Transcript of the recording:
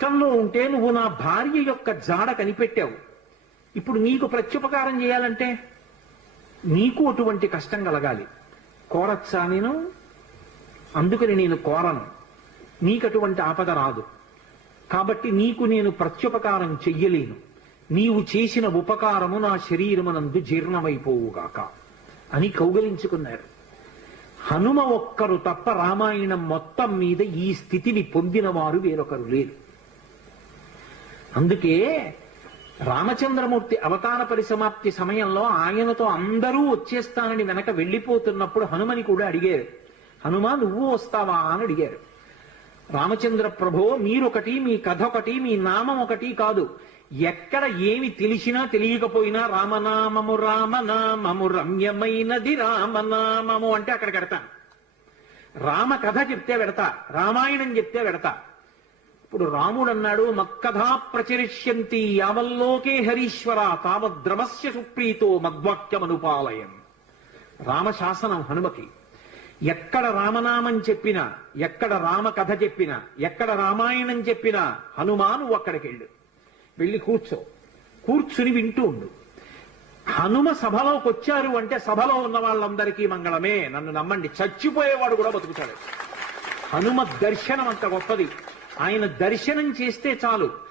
కష్టంలో ఉంటే నువ్వు నా భార్య యొక్క జాడ కనిపెట్టావు. ఇప్పుడు నీకు ప్రత్యుపకారం చేయాలంటే నీకు అటువంటి కష్టం కలగాలి. కోరచ్చా నేను? అందుకని నేను కోరను. నీకటువంటి ఆపద రాదు. కాబట్టి నీకు నేను ప్రత్యుపకారం చెయ్యలేను. నీవు చేసిన ఉపకారము నా శరీరమునందు జీర్ణమైపోవుగాక అని కౌగలించుకున్నారు. హనుమ ఒక్కరు తప్ప రామాయణం మొత్తం మీద ఈ స్థితిని పొందిన వారు వేరొకరు లేరు. అందుకే రామచంద్రమూర్తి అవతార పరిసమాప్తి సమయంలో ఆయనతో అందరూ వచ్చేస్తానని వెనక వెళ్ళిపోతున్నప్పుడు హనుమని కూడా అడిగారు. హనుమా నువ్వు వస్తావా అని అడిగారు. రామచంద్ర ప్రభో, మీరొకటి, మీ కథ ఒకటి, మీ నామం ఒకటి కాదు. ఎక్కడ ఏమి తెలిసినా తెలియకపోయినా రామనామము రామనామము రమ్యమైనది రామనామము అంటే అక్కడ పెడతాను. రామ కథ చెప్తే పెడతా, రామాయణం చెప్తే పెడతా. ఇప్పుడు రాముడు అన్నాడు, మక్కథా ప్రచరిష్యంతి యావల్లోకే హరీశ్వర తావద్రమస్య సుప్రీతో మద్వాక్యమనుపాలయం. రామశాసనం హనుమకి. ఎక్కడ రామనామం చెప్పినా, ఎక్కడ రామ కథ చెప్పినా, ఎక్కడ రామాయణం చెప్పినా హనుమాను అక్కడికి వెళ్ళి కూర్చుని వింటూ ఉండు. హనుమ సభలోకి వచ్చారు అంటే సభలో ఉన్న వాళ్ళందరికీ మంగళమే. నన్ను నమ్మండి, చచ్చిపోయేవాడు కూడా బతుకుతాడు. హనుమ దర్శనం అంత గొప్పది. ఆయన దర్శనం చేస్తే చాలు.